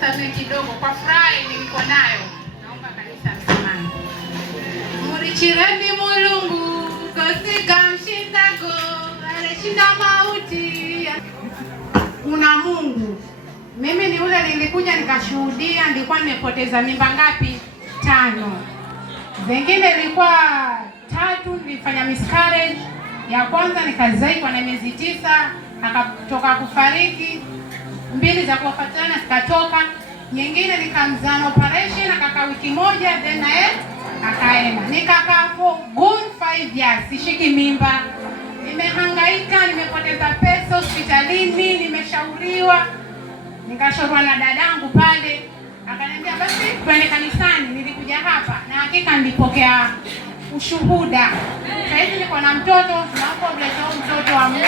Samehe kidogo kwa furaha niko nayo. Naomba kanisa msamani. Murichirendi Mulungu kosika mshindago alishinda mauti. Kuna Mungu. Mimi ni ule nilikuja nikashuhudia, nilikuwa nimepoteza mimba ngapi? 5. Zingine ilikuwa 3, nilifanya miscarriage. Ya kwanza nikazaikwa na miezi 9, akatoka kufariki. 2 za kufuatana zikatoka. Nyingine nikamzaa na operation, akakaa wiki moja, then naye akaenda. Nikakaa for good 5 years sishiki mimba. Nimehangaika, nimepoteza pesa hospitalini, nimeshauriwa. Nikashauriwa na dadangu pale, akaniambia basi twende kanisani. Nilikuja hapa na hakika nilipokea ushuhuda. Sasa hivi niko na mtoto, naomba mlete mtoto wa Mungu.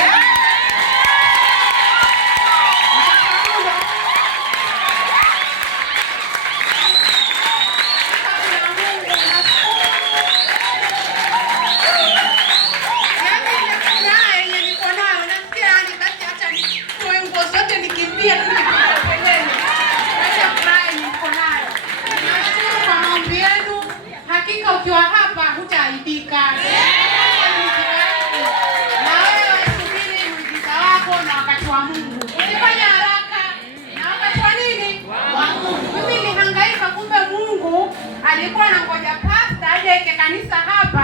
Hakika ukiwa hapa hutaaibika. Na wewe subiri muujiza wako na wakati wa Mungu. Usifanye haraka na wakati wa nini? Wa Mungu. Mimi nilihangaika, kumbe Mungu alikuwa anangoja pastor aje kanisa hapa